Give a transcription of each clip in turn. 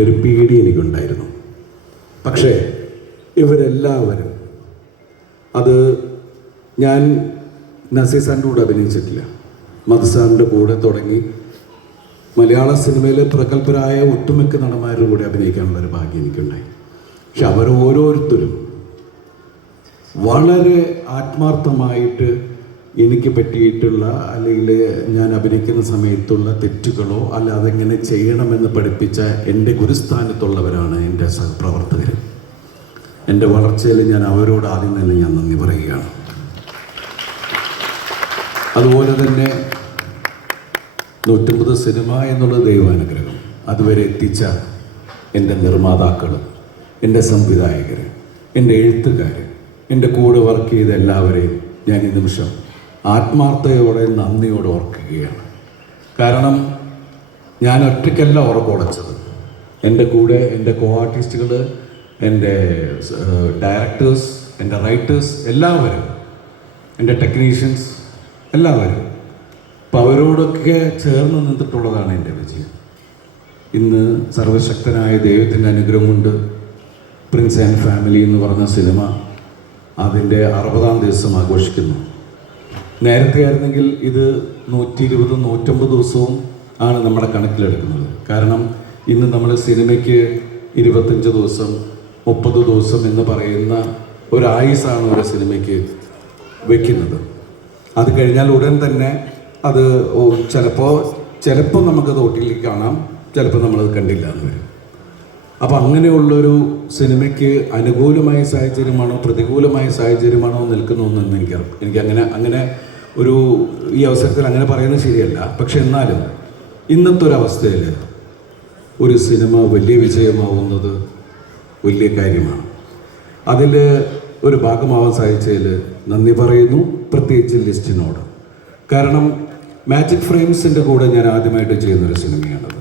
ഒരു പേടി എനിക്കുണ്ടായിരുന്നു. പക്ഷേ ഇവരെല്ലാവരും, അത് ഞാൻ നസീർ സാറിൻ്റെ കൂടെ അഭിനയിച്ചിട്ടില്ല, മധുസാറിൻ്റെ കൂടെ തുടങ്ങി മലയാള സിനിമയിലെ പ്രഗത്ഭരായ ഒട്ടുമിക്ക നടന്മാരുടെ കൂടെ അഭിനയിക്കാനുള്ളൊരു ഭാഗ്യം എനിക്കുണ്ടായി. പക്ഷെ അവരോരോരുത്തരും വളരെ ആത്മാർത്ഥമായിട്ട് എനിക്ക് പറ്റിയിട്ടുള്ള അല്ലെങ്കിൽ ഞാൻ അഭിനയിക്കുന്ന സമയത്തുള്ള തെറ്റുകളോ അല്ല അതെങ്ങനെ ചെയ്യണമെന്ന് പഠിപ്പിച്ച എൻ്റെ ഗുരുസ്ഥാനത്തുള്ളവരാണ് എൻ്റെ സഹപ്രവർത്തകർ. എൻ്റെ വളർച്ചയിൽ ഞാൻ അവരോട് ആദ്യം തന്നെ ഞാൻ നന്ദി പറയുകയാണ്. അതുപോലെ തന്നെ 150 സിനിമ എന്നുള്ള ദൈവാനുഗ്രഹം അതുവരെ എത്തിച്ച എൻ്റെ നിർമ്മാതാക്കൾ, എൻ്റെ സംവിധായകർ, എൻ്റെ എഴുത്തുകാർ, എൻ്റെ കൂടെ വർക്ക് ചെയ്ത എല്ലാവരെയും ഞാൻ ഈ നിമിഷം ആത്മാർത്ഥതയോടെ നന്ദിയോടെ ഓർക്കുകയാണ്. കാരണം ഞാൻ ഒറ്റയ്ക്കല്ല ഉറക്കോടച്ചത്. എൻ്റെ കൂടെ എൻ്റെ കോ ആർട്ടിസ്റ്റുകൾ, എൻ്റെ ഡയറക്ടേഴ്സ്, എൻ്റെ റൈറ്റേഴ്സ്, എല്ലാവരും, എൻ്റെ ടെക്നീഷ്യൻസ് എല്ലാവരും, അപ്പം അവരോടൊക്കെ ചേർന്ന് നിന്നിട്ടുള്ളതാണ് എൻ്റെ വിജയം. ഇന്ന് സർവശക്തനായ ദൈവത്തിൻ്റെ അനുഗ്രഹം കൊണ്ട് പ്രിൻസ് ആൻഡ് ഫാമിലി എന്ന് പറഞ്ഞ സിനിമ അതിൻ്റെ 60ാം ദിവസം ആഘോഷിക്കുന്നു. നേരത്തെ ആയിരുന്നെങ്കിൽ ഇത് 120, 150 ദിവസവും ആണ് നമ്മുടെ കണക്കിലെടുക്കുന്നത്. കാരണം ഇന്ന് നമ്മൾ സിനിമയ്ക്ക് 25 ദിവസം, 30 ദിവസം എന്ന് പറയുന്ന ഒരായുസാണ് ഒരു സിനിമയ്ക്ക് വയ്ക്കുന്നത്. അത് കഴിഞ്ഞാൽ ഉടൻ തന്നെ അത് ചിലപ്പോൾ നമുക്കത് OTT കാണാം, ചിലപ്പോൾ നമ്മളത് കണ്ടില്ല എന്ന് വരും. അപ്പം അങ്ങനെയുള്ളൊരു സിനിമയ്ക്ക് അനുകൂലമായ സാഹചര്യമാണോ പ്രതികൂലമായ സാഹചര്യമാണോ നിൽക്കുന്നതെന്ന് എനിക്ക് അങ്ങനെ ഒരു ഈ അവസരത്തിൽ അങ്ങനെ പറയുന്നത് ശരിയല്ല. പക്ഷെ എന്നാലും ഇന്നത്തെ ഒരവസ്ഥയിൽ ഒരു സിനിമ വലിയ വിജയമാവുന്നത് വലിയ കാര്യമാണ്. അതിൽ ഒരു ഭാഗമാവാൻ സാധിച്ചതിൽ നന്ദി പറയുന്നു, പ്രത്യേകിച്ച് ലിസ്റ്റിനോട്. കാരണം മാജിക് ഫ്രെയിംസിൻ്റെ കൂടെ ഞാൻ ആദ്യമായിട്ട് ചെയ്യുന്നൊരു സിനിമയാണത്.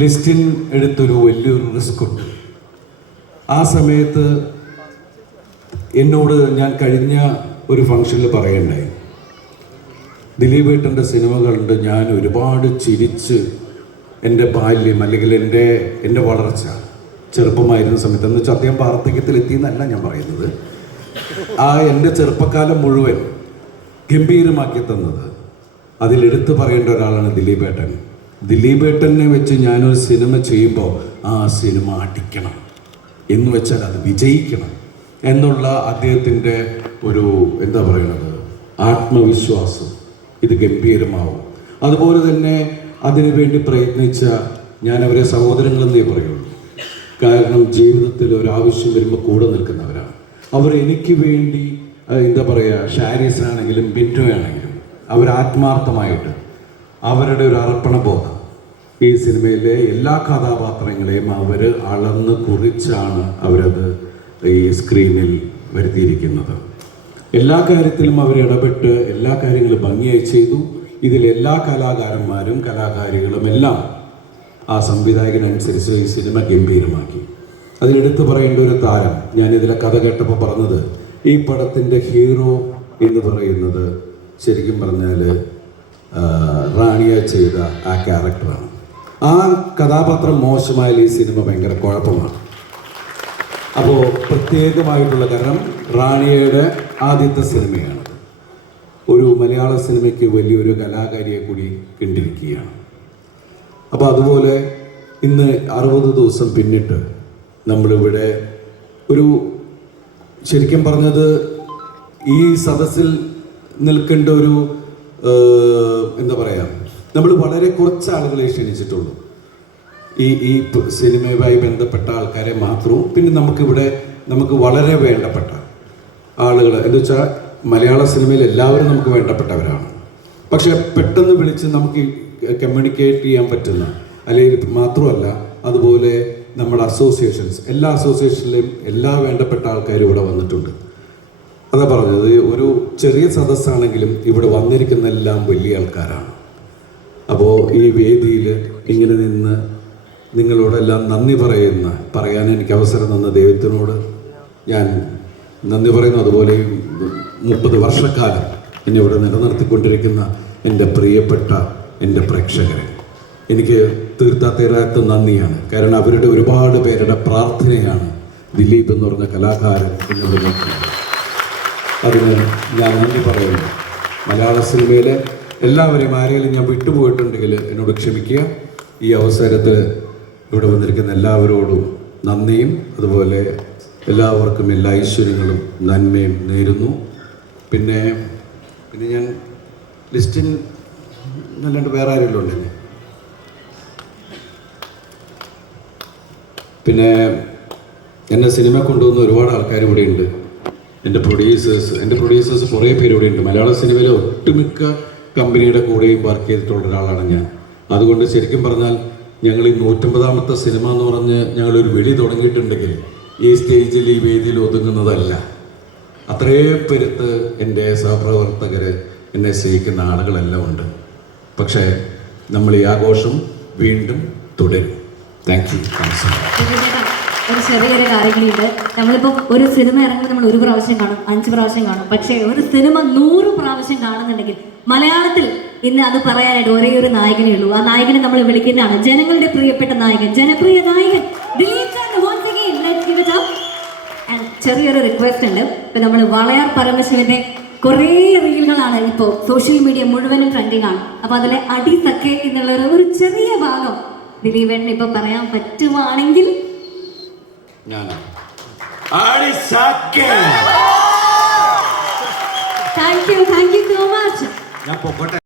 ലിസ്റ്റിൻ എടുത്തൊരു വലിയൊരു റിസ്ക് ഉണ്ട്. ആ സമയത്ത് എന്നോട് ഞാൻ കഴിഞ്ഞ ഒരു ഫംഗ്ഷനിൽ പറയണ്ടായി, ദിലീപ് ഏട്ടൻ്റെ സിനിമകളുണ്ട്, ഞാൻ ഒരുപാട് ചിരിച്ച് എൻ്റെ ബാല്യം അല്ലെങ്കിൽ എൻ്റെ വളർച്ച ചെറുപ്പമായിരുന്ന സമയത്ത്, എന്ന് വെച്ചാൽ അദ്ദേഹം വാർദ്ധക്യത്തിലെത്തിയെന്നല്ല ഞാൻ പറയുന്നത്, ആ എൻ്റെ ചെറുപ്പക്കാലം മുഴുവൻ ഗംഭീരമാക്കി തന്നത് അതിലെടുത്ത് പറയേണ്ട ഒരാളാണ് ദിലീപ് ഏട്ടൻ. ദിലീപ് ഏട്ടനെ വെച്ച് ഞാനൊരു സിനിമ ചെയ്യുമ്പോൾ ആ സിനിമ അടിക്കണം എന്ന് വെച്ചാൽ അത് വിജയിക്കണം എന്നുള്ള അദ്ദേഹത്തിൻ്റെ ഒരു എന്താ പറയുന്നത് ആത്മവിശ്വാസം, ഇത് ഗംഭീരമാവും. അതുപോലെ തന്നെ അതിനുവേണ്ടി പ്രയത്നിച്ച ഞാൻ അവരെ സഹോദരങ്ങളെന്നേ പറയുള്ളൂ. കാരണം ജീവിതത്തിൽ ഒരാവശ്യം വരുമ്പോൾ കൂടെ നിൽക്കുന്നവരാണ് അവർ. എനിക്ക് വേണ്ടി എന്താ പറയുക, ഷാരിസ് ആണെങ്കിലും ബിന്റു ആണെങ്കിലും അവരാത്മാർത്ഥമായിട്ട് അവരുടെ ഒരു അർപ്പണബോധം ഈ സിനിമയിലെ എല്ലാ കഥാപാത്രങ്ങളെയും അവർ അളന്ന് കുറിച്ചാണ് അവരത് ഈ സ്ക്രീനിൽ വരുത്തിയിരിക്കുന്നത്. എല്ലാ കാര്യത്തിലും അവർ ഇടപെട്ട് എല്ലാ കാര്യങ്ങളും ഭംഗിയായി ചെയ്തു. ഇതിലെല്ലാ കലാകാരന്മാരും കലാകാരികളും എല്ലാം ആ സംവിധായകനനുസരിച്ച് ഈ സിനിമ ഗംഭീരമാക്കി. അതിലെടുത്ത് പറയേണ്ട ഒരു താരം, ഞാനിതിലെ കഥ കേട്ടപ്പോൾ പറഞ്ഞത്, ഈ പടത്തിൻ്റെ ഹീറോ എന്ന് പറയുന്നത് ശരിക്കും പറഞ്ഞാൽ റാണിയ ചെയ്ത ആ ക്യാരക്ടറാണ്. ആ കഥാപാത്രം മോശമായാൽ ഈ സിനിമ ഭയങ്കര കുഴപ്പമാണ്. അപ്പോൾ പ്രത്യേകമായിട്ടുള്ള, കാരണം റാണിയയുടെ ആദ്യത്തെ സിനിമയാണ്, ഒരു മലയാള സിനിമയ്ക്ക് വലിയൊരു കലാകാരിയെ കൂടി കണ്ടിരിക്കുകയാണ്. അപ്പോൾ അതുപോലെ ഇന്ന് 60 ദിവസം പിന്നിട്ട് നമ്മളിവിടെ ഒരു ശരിക്കും പറഞ്ഞത് ഈ സദസ്സിൽ നിൽക്കേണ്ട ഒരു എന്താ പറയുക, നമ്മൾ വളരെ കുറച്ച് ആളുകളെ ക്ഷണിച്ചിട്ടുള്ളൂ. ഈ സിനിമയുമായി ബന്ധപ്പെട്ട ആൾക്കാരെ മാത്രവും. പിന്നെ നമുക്ക് വളരെ വേണ്ടപ്പെട്ട ആളുകൾ എന്ന് വെച്ചാൽ മലയാള സിനിമയിൽ എല്ലാവരും നമുക്ക് വേണ്ടപ്പെട്ടവരാണ്. പക്ഷെ പെട്ടെന്ന് വിളിച്ച് നമുക്ക് കമ്മ്യൂണിക്കേറ്റ് ചെയ്യാൻ പറ്റുന്ന, അല്ലെങ്കിൽ മാത്രമല്ല അതുപോലെ നമ്മുടെ അസോസിയേഷൻസ്, എല്ലാ അസോസിയേഷനിലെയും എല്ലാ വേണ്ടപ്പെട്ട ആൾക്കാരും ഇവിടെ വന്നിട്ടുണ്ട്. അതാ പറഞ്ഞത്, ഒരു ചെറിയ സദസ്സാണെങ്കിലും ഇവിടെ വന്നിരിക്കുന്ന എല്ലാം വലിയ ആൾക്കാരാണ്. അപ്പോൾ ഈ വേദിയിൽ ഇങ്ങനെ നിന്ന് നിങ്ങളോടെല്ലാം നന്ദി പറയാൻ എനിക്ക് അവസരം തന്ന ദൈവത്തിനോട് ഞാൻ നന്ദി പറയുന്നു. അതുപോലെ 30 വർഷക്കാലം എന്നെ ഇവിടെ നിലനിർത്തിക്കൊണ്ടിരിക്കുന്ന എൻ്റെ പ്രിയപ്പെട്ട എൻ്റെ പ്രേക്ഷകരെ എനിക്ക് തീർത്താത്ത നന്ദിയാണ്. കാരണം അവരുടെ ഒരുപാട് പേരുടെ പ്രാർത്ഥനയാണ് ദിലീപ് എന്ന് പറഞ്ഞ കലാകാരൻ എന്നോട് നോക്കുന്നത്. അതിന് ഞാൻ നന്ദി പറയുന്നു. മലയാള സിനിമയിലെ എല്ലാവരെയും ആരെങ്കിലും ഞാൻ വിട്ടുപോയിട്ടുണ്ടെങ്കിൽ എന്നോട് ക്ഷമിക്കുക. ഈ അവസരത്തിൽ ഇവിടെ വന്നിരിക്കുന്ന എല്ലാവരോടും നന്ദിയും അതുപോലെ എല്ലാവർക്കും എല്ലാ ഐശ്വര്യങ്ങളും നന്മയും നേരുന്നു. പിന്നെ ഞാൻ ലിസ്റ്റിൻ അല്ലാണ്ട് വേറെ ആരെങ്കിലും ഉണ്ടല്ലേ? പിന്നെ എന്നെ സിനിമ കൊണ്ടുവന്ന ഒരുപാട് ആൾക്കാർ ഇവിടെ ഉണ്ട്. എൻ്റെ പ്രൊഡ്യൂസേഴ്സ് കുറേ പേര് ഇവിടെ ഉണ്ട്. മലയാള സിനിമയിലെ ഒട്ടുമിക്ക കമ്പനിയുടെ കൂടെയും വർക്ക് ചെയ്തിട്ടുള്ള ഒരാളാണ് ഞാൻ. അതുകൊണ്ട് ശരിക്കും പറഞ്ഞാൽ ഞങ്ങൾ ഈ 150ാമത്തെ സിനിമ എന്ന് പറഞ്ഞ് ഞങ്ങളൊരു വിളി തുടങ്ങിയിട്ടുണ്ടെങ്കിൽ ഈ സ്റ്റേജിൽ ഈ വേദിയിൽ ഒതുങ്ങുന്നതല്ല. അത്രയും പെരുത്ത് എൻ്റെ സഹപ്രവർത്തകർ, എന്നെ സ്നേഹിക്കുന്ന ആളുകളെല്ലാം ഉണ്ട്. പക്ഷേ നമ്മൾ ഈ ആഘോഷം വീണ്ടും തുടരും. Thank you. ഒരു ചെറിയൊരു കാര്യങ്ങളുണ്ട്. നമ്മളിപ്പോൾ ഒരു സിനിമ ഇറങ്ങി നമ്മൾ 1 പ്രാവശ്യം കാണും, 5 പ്രാവശ്യം കാണും. പക്ഷേ ഒരു സിനിമ 100 പ്രാവശ്യം കാണുന്നുണ്ടെങ്കിൽ മലയാളത്തിൽ ഇന്ന് അത് പറയാനായിട്ട് ഒരേ ഒരു നായകനേ ഉള്ളൂ. ആ നായകനെ നമ്മൾ വിളിക്കുന്നതാണ് ജനങ്ങളുടെ പ്രിയപ്പെട്ട നായകൻ, ജനപ്രിയ നായകൻ Dileep sir. once again let's give it up. And ചെറിയൊരു റിക്വസ്റ്റ് ഉണ്ട്. ഇപ്പം നമ്മൾ വളയാർ പരമശിവന്റെ കുറേ റീലുകളാണ് ഇപ്പോൾ സോഷ്യൽ മീഡിയ മുഴുവനും ട്രെൻഡിങ് ആണ്. അപ്പോൾ അതിലെ അടി സഖേ എന്നുള്ള ഒരു ചെറിയ ഭാഗം ദിലീപേട്ടന് ഇപ്പൊ പറയാൻ പറ്റുവാണെങ്കിൽ താങ്ക് യു സോ മച്ച്.